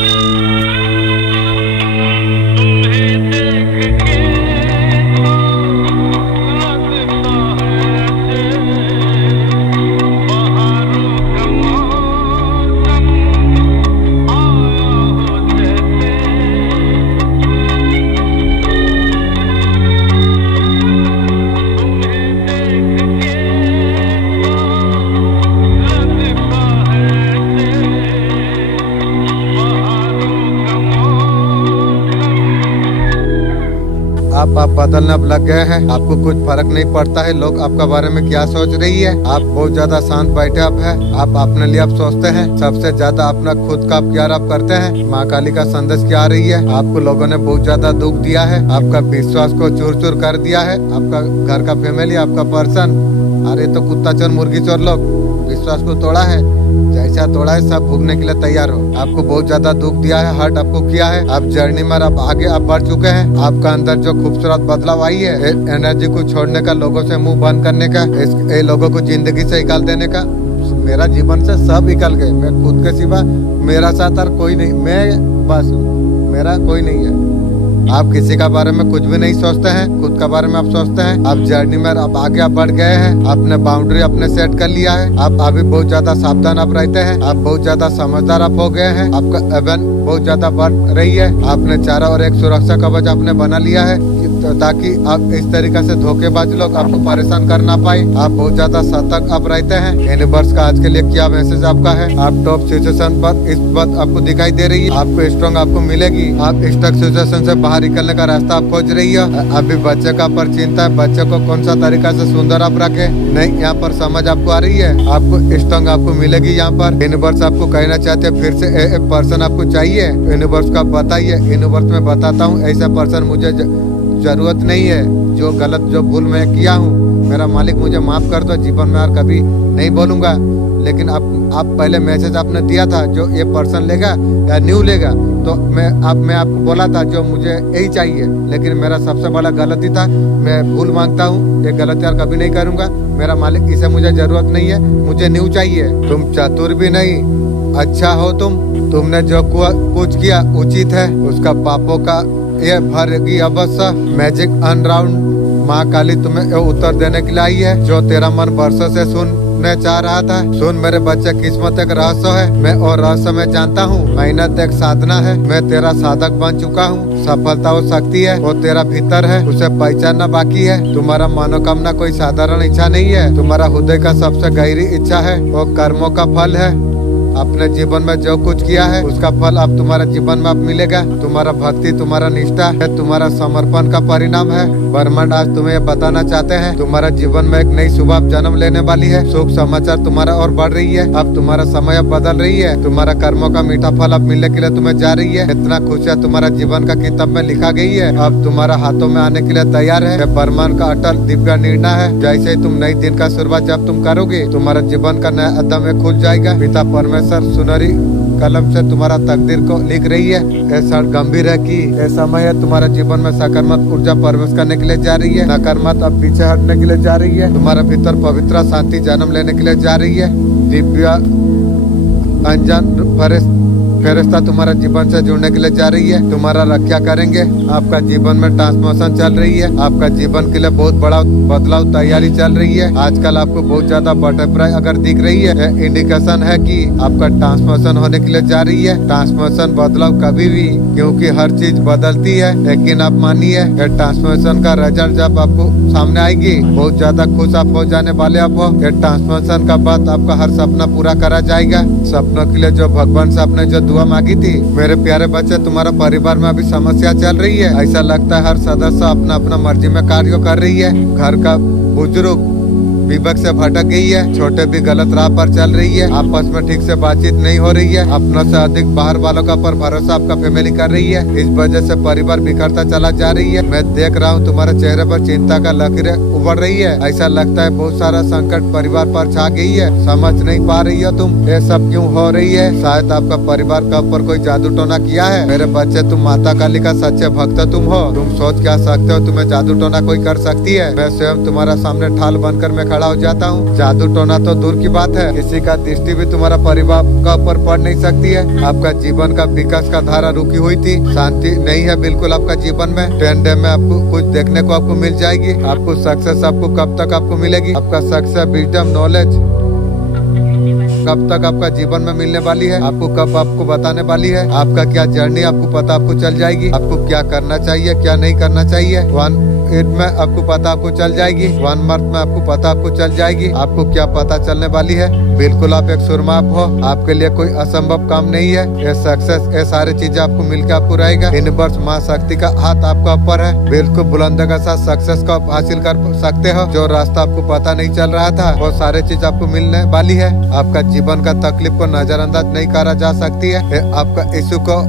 आप बदलने अब लग गए हैं। आपको कुछ फर्क नहीं पड़ता है लोग आपका बारे में क्या सोच रही है। आप बहुत ज्यादा शांत बैठे आप है। आप अपने लिए आप सोचते हैं। सबसे ज्यादा अपना खुद का आप प्यार आप करते हैं। माँ काली का संदेश क्या आ रही है। आपको लोगों ने बहुत ज्यादा दुख दिया है, आपका विश्वास को चूर चूर कर दिया है। आपका घर का फैमिली, आपका पर्सन, अरे तो कुत्ता चोर मुर्गी चोर लोग विश्वास को तोड़ा है। जैसा तोड़ा है सब भोगने के लिए तैयार हो। आपको बहुत ज्यादा दुख दिया है, हर्ट आपको किया है। आप जर्नी में आप आगे आप बढ़ चुके हैं। आपका अंदर जो खूबसूरत बदलाव आई है, एनर्जी को छोड़ने का, लोगों से मुंह बंद करने का, लोगों को जिंदगी से निकाल देने का। मेरा जीवन से सब निकल गए। मैं खुद के सिवा मेरा साथ और कोई नहीं, मैं बस मेरा कोई नहीं है। आप किसी का बारे में कुछ भी नहीं सोचते हैं, खुद का बारे में आप सोचते हैं। आप जर्नी में आप आगे आप बढ़ गए हैं। आपने बाउंड्री अपने सेट कर लिया है। आप अभी बहुत ज्यादा सावधान आप रहते हैं। आप बहुत ज्यादा समझदार आप हो गए हैं। आपका एवन बहुत ज्यादा बढ़ रही है। आपने चारों ओर एक सुरक्षा कवच आपने बना लिया है। ताकि आप इस तरीके से धोखेबाज लोग आपको परेशान कर ना पाए। आप बहुत ज्यादा सतर्क आप रहते हैं। यूनिवर्स का आज के लिए क्या मैसेज आपका है? आप टॉप सिचुएशन पर इस बात आपको दिखाई दे रही है, आपको स्ट्रॉन्ग आपको मिलेगी। आप स्टक सिचुएशन से बाहर निकलने का रास्ता आप खोज रही है। अभी बच्चे का पर चिंता है, बच्चे को कौन सा तरीका से सुंदर आप रखे, नहीं यहाँ पर समझ आपको आ रही है। आपको स्ट्रॉन्ग आपको मिलेगी। यहाँ पर यूनिवर्स आपको कहना चाहते हैं फिर से एक पर्सन आपको चाहिए। यूनिवर्स का बताइए, यूनिवर्स में बताता हूँ ऐसा पर्सन मुझे जरूरत नहीं है। जो गलत जो भूल मैं किया हूँ मेरा मालिक मुझे माफ कर दो, जीवन में और कभी नहीं बोलूंगा। लेकिन आप पहले मैसेज आपने दिया था जो ये पर्सन लेगा या न्यू लेगा, तो मैं आपको बोला था जो मुझे यही चाहिए। लेकिन मेरा सबसे बड़ा गलती था, मैं भूल मांगता हूँ, ये गलती यार कभी नहीं करूंगा। मेरा मालिक इसे मुझे जरूरत नहीं है, मुझे न्यू चाहिए। तुम चतुर भी नहीं, अच्छा हो तुमने जो कुछ किया उचित है, उसका पापों का ये भरेगी अवश्य। मैजिक अनराउंड माँ काली तुम्हें ये उत्तर देने के लिए आई है जो तेरा मन वर्षों से सुनने चाह रहा था। सुन मेरे बच्चे, किस्मत एक रहस्य है, मैं और रहस्य में जानता हूँ। मेहनत एक साधना है, मैं तेरा साधक बन चुका हूँ। सफलता वो शक्ति है, वो तेरा भीतर है, उसे पहचानना बाकी है। तुम्हारा मनोकामना कोई साधारण इच्छा नहीं है, तुम्हारा हृदय का सबसे गहरी इच्छा है, वो कर्मों का फल है। अपने जीवन में जो कुछ किया है उसका फल अब तुम्हारे जीवन में अब मिलेगा। तुम्हारा भक्ति, तुम्हारा निष्ठा है, तुम्हारा समर्पण का परिणाम है। ब्रह्मांड आज तुम्हें ये बताना चाहते हैं तुम्हारा जीवन में एक नई सुबह जन्म लेने वाली है। सुख समाचार तुम्हारा और बढ़ रही है। अब तुम्हारा समय अब बदल रही है। तुम्हारा कर्मों का मीठा फल अब मिलने के लिए तुम्हें जा रही है। इतना खुशियाँ तुम्हारा जीवन का किताब में लिखा गई है, अब तुम्हारा हाथों में आने के लिए तैयार है। ब्रह्मांड का अटल दिव्य निर्णय है, जैसे ही तुम नई दिन का शुरुआत जब तुम करोगे तुम्हारा जीवन का नया अध्याय में खुल जाएगा। पिता परमेश्वर सुनहरी कलम से तुम्हारा तकदीर को लिख रही है। ऐसा गंभीर है कि ये समय है तुम्हारा जीवन में सकारात्मक ऊर्जा प्रवेश करने के लिए जा रही है। नकारात्मक अब पीछे हटने के लिए जा रही है। तुम्हारे भीतर पवित्र शांति जन्म लेने के लिए जा रही है। दिव्य अनजान फरिश्ता तुम्हारा जीवन से जुड़ने के लिए जा रही है, तुम्हारा रक्षा करेंगे। आपका जीवन में ट्रांसफॉर्मेशन चल रही है, आपका जीवन के लिए बहुत बड़ा बदलाव तैयारी चल रही है। आजकल आपको बहुत ज्यादा बटरफ्लाई अगर दिख रही है, इंडिकेशन है कि आपका ट्रांसफॉर्मेशन होने के लिए जा रही है। ट्रांसफॉर्मेशन बदलाव कभी भी, क्योंकि हर चीज बदलती है, लेकिन आप मानिए ट्रांसफॉर्मेशन का रिजल्ट जब आपको सामने आएगी बहुत ज्यादा खुश आप हो जाने वाले आप हो। ट्रांसफॉर्मेशन का बाद आपका हर सपना पूरा करा जाएगा। सपनों के लिए जो भगवान से आपने जो दुआ मांगी थी, मेरे प्यारे बच्चे तुम्हारा परिवार में अभी समस्या चल रही है। ऐसा लगता है हर सदस्य अपना अपना मर्जी में कार्य कर रही है। घर का बुजुर्ग विवेक से भटक गई है, छोटे भी गलत राह पर चल रही है, आपस में ठीक से बातचीत नहीं हो रही है, अपनों से अधिक बाहर वालों का पर भरोसा आपका फैमिली कर रही है। इस वजह से परिवार बिखरता चला जा रही है। मैं देख रहा हूँ तुम्हारे चेहरे पर चिंता का लकीरें उभर रही है। ऐसा लगता है बहुत सारा संकट परिवार पर छा गई है, समझ नहीं पा रही हो तुम ये सब क्यों हो रही है। शायद आपका परिवार का ऊपर कोई जादू टोना किया है। मेरे बच्चे, तुम माता काली का सच्चे भक्त तुम हो। तुम सोच क्या सकते हो तुम्हें जादू टोना कोई कर सकती है? मैं स्वयं तुम्हारा सामने ठाल बनकर मैं खड़ा हो जाता हूँ। जादू टोना तो दूर की बात है, किसी का दृष्टि भी तुम्हारा परिवार का ऊपर पड़ नहीं सकती है। आपका जीवन का विकास का धारा रुकी हुई थी, शांति नहीं है बिल्कुल आपका जीवन में। 10 डे में आपको कुछ देखने को आपको मिल जाएगी। आपको सक्सेस आपको कब तक आपको मिलेगी? आपका सक्सेस, विजडम, नॉलेज कब तक आपका जीवन में मिलने वाली है? आपको कब आपको बताने वाली है? आपका क्या जर्नी आपको पता आपको चल जाएगी। आपको क्या करना चाहिए क्या नहीं करना चाहिए। 1 में आपको पता आपको चल जाएगी। 1 मंथ में आपको पता आपको चल जाएगी। आपको क्या पता चलने वाली है? बिल्कुल आप एक सुरमाप हो, आपके लिए कोई असंभव काम नहीं है। ये सक्सेस, ये सारी चीजें आपको मिलकर आपको रहेगा। यूनिवर्स माँ शक्ति का हाथ आपका ऊपर है, बिल्कुल बुलंदी के साथ सक्सेस को आप हासिल कर सकते हो। जो रास्ता आपको पता नहीं चल रहा था वो सारी चीज आपको मिलने वाली है। आपका जीवन का तकलीफ को नजरअंदाज नहीं करा जा सकती है। आपका इश्यू को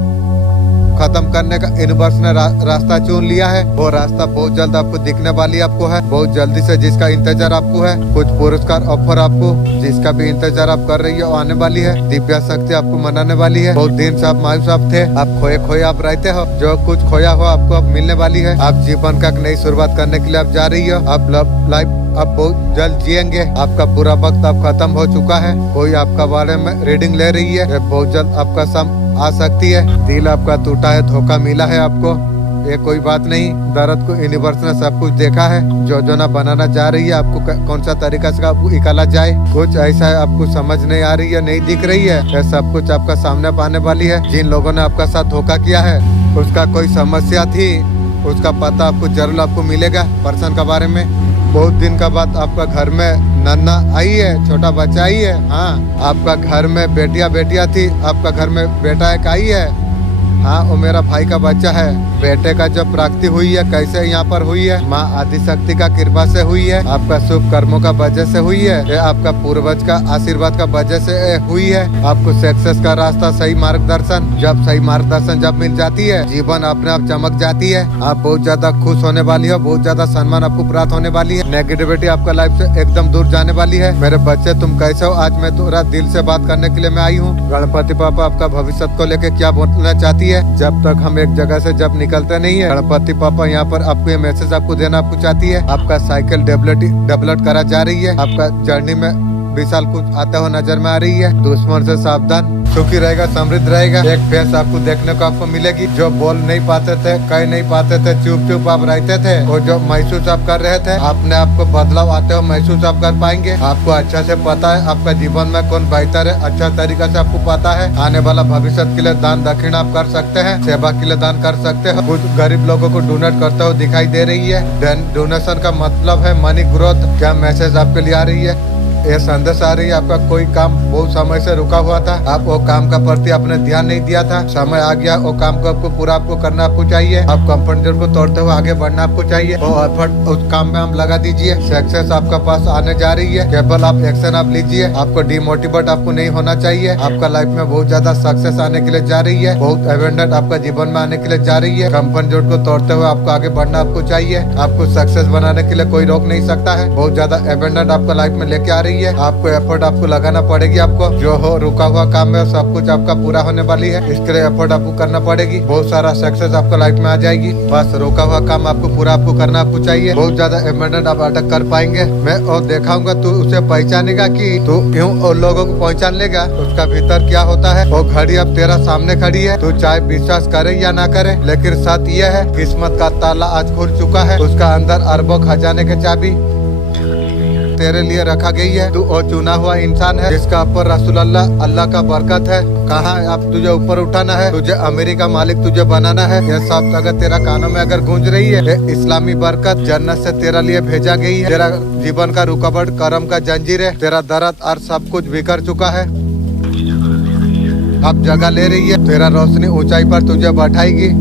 खत्म करने का यूनिवर्स ने रास्ता चुन लिया है। वो रास्ता बहुत जल्द आपको दिखने वाली आपको है। बहुत जल्दी से जिसका इंतजार आपको है, कुछ पुरस्कार ऑफर आपको जिसका भी इंतजार आप कर रही है वो आने वाली है। दिव्या शक्ति आपको मनाने वाली है। बहुत दिन से आप मायूस आप थे, आप खोए आप रहते हो। जो कुछ खोया हो आपको अब मिलने वाली है। आप जीवन का एक नई शुरुआत करने के लिए आप जा रही हो। आप लव लाइफ आप बहुत जल्द जिएंगे। आपका बुरा वक्त अब खत्म हो चुका है। कोई आपका बारे में रीडिंग ले रही है, बहुत जल्द आपका सम आ सकती है। दिल आपका टूटा है, धोखा मिला है आपको, ये कोई बात नहीं। दर्द को यूनिवर्स ने सब कुछ देखा है। योजना बनाना जा रही है, आपको कौन सा तरीका से आपको निकाला जाए। कुछ ऐसा है आपको समझ नहीं आ रही है, नहीं दिख रही है। ये सब कुछ आपका सामने पाने वाली है। जिन लोगों ने आपका साथ धोखा किया है, उसका कोई समस्या थी उसका पता आपको जरूर आपको मिलेगा पर्सन के बारे में। बहुत दिन का बाद आपका घर में नन्ना आई है, छोटा बच्चा आई है। हाँ, आपका घर में बेटिया थी, आपका घर में बेटा एक आई है। हाँ, वो मेरा भाई का बच्चा है। बेटे का जो प्राप्ति हुई है कैसे यहाँ पर हुई है, माँ आदिशक्ति का कृपा से हुई है, आपका शुभ कर्मों का वजह से हुई है, ये आपका पूर्वज का आशीर्वाद का वजह से हुई है। आपको सक्सेस का रास्ता, सही मार्गदर्शन, जब सही मार्गदर्शन जब मिल जाती है, जीवन अपने आप चमक जाती है। आप बहुत ज्यादा खुश होने वाली हो, बहुत ज्यादा सम्मान आपको प्राप्त होने वाली है। नेगेटिविटी आपका लाइफ से एकदम दूर जाने वाली है। मेरे बच्चे तुम कैसे हो? आज मैं थोड़ा दिल से बात करने के लिए मैं आई हूँ। गणपति पापा आपका भविष्य को लेके क्या बोलना चाहती है? जब तक हम एक जगह से जब निकलते नहीं है, गणपति पापा यहाँ पर आपको ये मैसेज आपको देना आपको चाहती है। आपका साइकिल डेवलप करा जा रही है। आपका जर्नी में विशाल कुछ आता हुआ नजर में आ रही है। दुश्मन से सावधान, सुखी रहेगा, समृद्ध रहेगा। एक फेस आपको देखने को आपको मिलेगी। जो बोल नहीं पाते थे, कह नहीं पाते थे, चुप आप रहते थे, वो जो महसूस आप कर रहे थे, अपने आप को बदलाव आते हुए महसूस आप कर पाएंगे। आपको अच्छा से पता है आपका जीवन में कौन बेहतर है, अच्छा तरीका से आपको पता है। आने वाला भविष्य के लिए दान दक्षिणा आप कर सकते हैं, सेवा के लिए दान कर सकते हैं। कुछ गरीब लोगों को डोनेट करते हुए दिखाई दे रही है। डोनेशन का मतलब है मनी ग्रोथ। क्या मैसेज आपके लिए आ रही है? ये संदेश आ रही है आपका कोई काम बहुत समय से रुका हुआ था, आप वो काम का प्रति आपने ध्यान नहीं दिया था, समय आ गया, वो काम को आपको पूरा आपको करना आपको चाहिए। आप कंफर्ट जोन को तोड़ते हुए आगे बढ़ना आपको चाहिए। वो एफर्ट उस काम में आप लगा दीजिए। सक्सेस आपका पास आने जा रही है। केवल आप एक्शन आप लीजिए। आपको डिमोटिवेट आपको नहीं होना चाहिए। आपका लाइफ में बहुत ज्यादा सक्सेस आने के लिए जा रही है। बहुत एबेंडेंट आपका जीवन में आने के लिए जा रही है। कंफर्ट जोन को तोड़ते हुए आपको आगे बढ़ना आपको चाहिए। आपको सक्सेस बनाने के लिए कोई रोक नहीं सकता है। बहुत ज्यादा एबेंडेंट आपका लाइफ में लेके आ रही है। आपको एफर्ट आपको लगाना पड़ेगी। आपको जो हो रुका हुआ काम है सब कुछ आपका पूरा होने वाली है। इसके लिए एफर्ट आपको करना पड़ेगी। बहुत सारा सक्सेस आपका लाइफ में आ जाएगी। बस रुका हुआ काम आपको पूरा आपको करना आपको चाहिए। बहुत ज्यादा एबेंडेंट आप अटक कर पाएंगे। मैं और दिखाऊंगा, तू उसे पहचानेगा कि तू यूं और लोगों को पहचान लेगा उसका भीतर क्या होता है। वो घड़ी अब तेरा सामने खड़ी है। तू चाहे विश्वास करे या ना करे, लेकिन सच यह है किस्मत का ताला आज खुल चुका है। उसका अंदर अरबों खजाने के चाबी तेरे लिए रखा गई है। तू और चुना हुआ इंसान है जिसका ऊपर रसूल अल्लाह का बरकत है। कहाँ अब तुझे ऊपर उठाना है, तुझे अमेरिका मालिक तुझे बनाना है। यह सब अगर तेरा कानों में अगर गूंज रही है, ये इस्लामी बरकत जन्नत से तेरा लिए भेजा गई है। तेरा जीवन का रुकावट कर्म का जंजीर है। तेरा दर्द और सब कुछ बिखर चुका है, अब जगह ले रही है। तेरा रोशनी ऊंचाई पर तुझे बैठाएगी।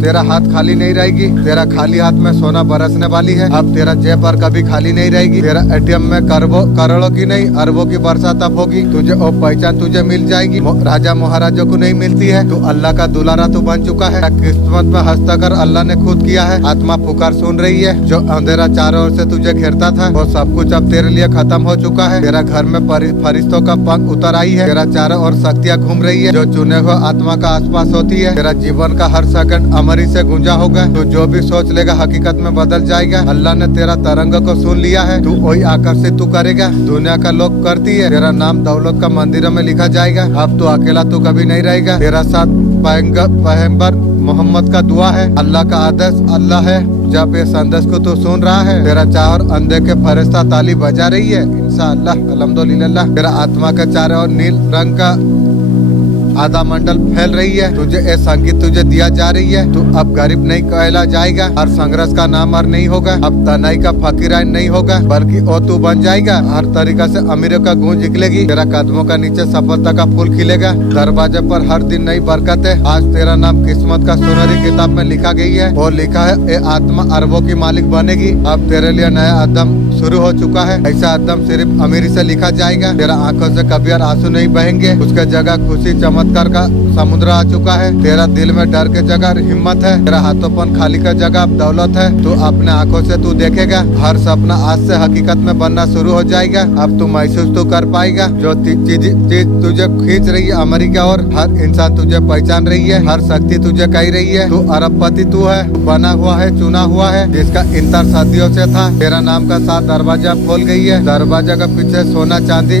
तेरा हाथ खाली नहीं रहेगी। तेरा खाली हाथ में सोना बरसने वाली है। अब तेरा जेब पर कभी खाली नहीं रहेगी। तेरा एटीएम में करोड़ों की नहीं अरबों की बरसात अब होगी। तुझे वो पहचान तुझे मिल जाएगी। राजा महाराजों को नहीं मिलती है। तू अल्लाह का दुलारा तू बन चुका है। किस्मत में हस्तकर अल्लाह ने खुद किया है। आत्मा पुकार सुन रही है। जो अंधेरा चारों ओर से तुझे घेरता था वो सब कुछ अब तेरे लिए खत्म हो चुका है। तेरा घर में फरिश्तों का पंख उतर आई है। तेरा चारों ओर शक्तियाँ घूम रही है जो चुने हुए आत्मा का आसपास होती है। तेरा जीवन का हर सेकंड मरी से गुंजा होगा। तो जो भी सोच लेगा हकीकत में बदल जाएगा। अल्लाह ने तेरा तरंग को सुन लिया है। तू वही आकर्षित तू करेगा। दुनिया का लोग करती है। तेरा नाम दौलत का मंदिरों में लिखा जाएगा। अब तू अकेला तू कभी नहीं रहेगा। तेरा साथ पैगंबर मोहम्मद का दुआ है। अल्लाह का आदेश अल्लाह है। जब ये संदेश को तू सुन रहा है, तेरा चार अंधे के फरिश्ता ताली बजा रही है। इंशाअल्लाह अल्हम्दुलिल्लाह। तेरा आत्मा के चारों ओर नील रंग का आधा मंडल फैल रही है। तुझे ये संगीत तुझे दिया जा रही है। तू अब गरीब नहीं कहला जाएगा। हर संघर्ष का नाम और नहीं होगा। अब तनाई का फकीरान नहीं होगा, बल्कि वो तू बन जाएगा। हर तरीका से अमीरों का गूंज निकलेगी। तेरा कदमों का नीचे सफलता का फूल खिलेगा। दरवाजे पर हर दिन नई बरकत है। आज तेरा नाम किस्मत का सुनहरी किताब में लिखा गई है। वो लिखा है ये आत्मा अरबों की मालिक बनेगी। अब तेरे लिए नया अदम शुरू हो चुका है। ऐसा अदम सिर्फ अमीरी से लिखा जाएगा। तेरा आंखों से कभी और आंसू नहीं बहेंगे। उसके जगह खुशी चमत्कार का समुद्र आ चुका है। तेरा दिल में डर के जगह हिम्मत है। तेरा हाथोंपन खाली का जगह अब दौलत है। तू अपने आंखों से तू देखेगा। हर सपना आज से हकीकत में बनना शुरू हो जाएगा। अब तू महसूस तो कर पाएगा। जो चीज तुझे खींच रही है अमेरिका और हर इंसान तुझे पहचान रही है। हर शक्ति तुझे कह रही है तू अरबपति तू है। बना हुआ है, चुना हुआ है, जिसका इंतजार सदियों से था। तेरा नाम का 7 दरवाजा खोल गई है। दरवाजा का पीछे सोना चांदी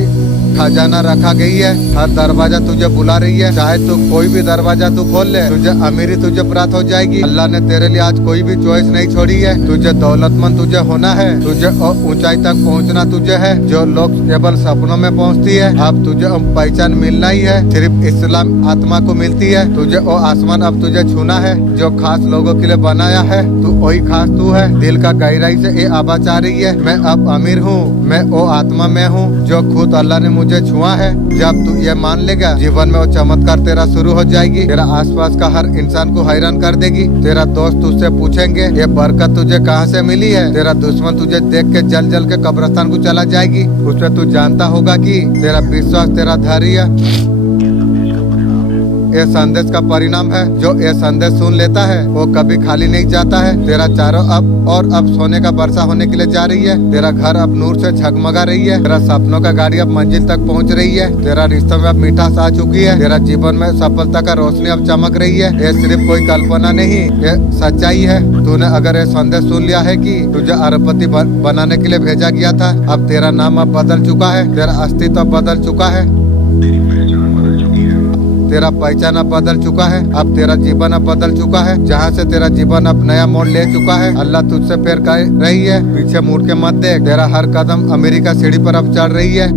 खजाना रखा गई है। हर दरवाजा तुझे बुला रही है। चाहे तू कोई भी दरवाजा तू खोल ले, तुझे अमीरी तुझे प्राप्त हो जाएगी। अल्लाह ने तेरे लिए आज कोई भी चॉइस नहीं छोड़ी है। तुझे दौलतमंद तुझे होना है। तुझे ऊंचाई तक पहुंचना तुझे है, जो लोग केवल सपनों में पहुंचती है। अब तुझे पहचान मिलना ही है, सिर्फ इस्लाम आत्मा को मिलती है। तुझे वो आसमान अब तुझे छूना है, जो खास लोगों के लिए बनाया है। तू वही खास तू है। दिल का गहराई से ये आवाज आ रही है, मैं अब अमीर हूँ, मैं वो आत्मा में हूँ जो खुद अल्लाह ने मुझे छुआ है। जब तू ये मान लेगा, जीवन में वो चमत्कार तेरा शुरू हो जाएगी। तेरा आसपास का हर इंसान को हैरान कर देगी। तेरा दोस्त तुझसे पूछेंगे ये बरकत तुझे कहाँ से मिली है। तेरा दुश्मन तुझे देख के जल जल के कब्रिस्तान को चला जाएगी। उसमें तू जानता होगा कि तेरा विश्वास तेरा धैर्य ये संदेश का परिणाम है। जो ये संदेश सुन लेता है वो कभी खाली नहीं जाता है। तेरा चारों अब सोने का वर्षा होने के लिए जा रही है। तेरा घर अब नूर से झगमगा रही है। तेरा सपनों का गाड़ी अब मंजिल तक पहुंच रही है। तेरा रिश्तों में अब मिठास आ चुकी है। तेरा जीवन में सफलता का रोशनी अब चमक रही है। ये सिर्फ कोई कल्पना नहीं, ये सच्चाई है। तूने अगर ये संदेश सुन लिया है कि तुझे अरबपति बनाने के लिए भेजा गया था, अब तेरा नाम अब बदल चुका है। तेरा अस्तित्व बदल चुका है। तेरा पहचान अब बदल चुका है। अब तेरा जीवन अब बदल चुका है। जहाँ से तेरा जीवन अब नया मोड़ ले चुका है। अल्लाह तुझसे प्यार कर रही है। पीछे मुड़ के मत देख। तेरा हर कदम अमेरिका सीढ़ी पर अब चढ़ रही है।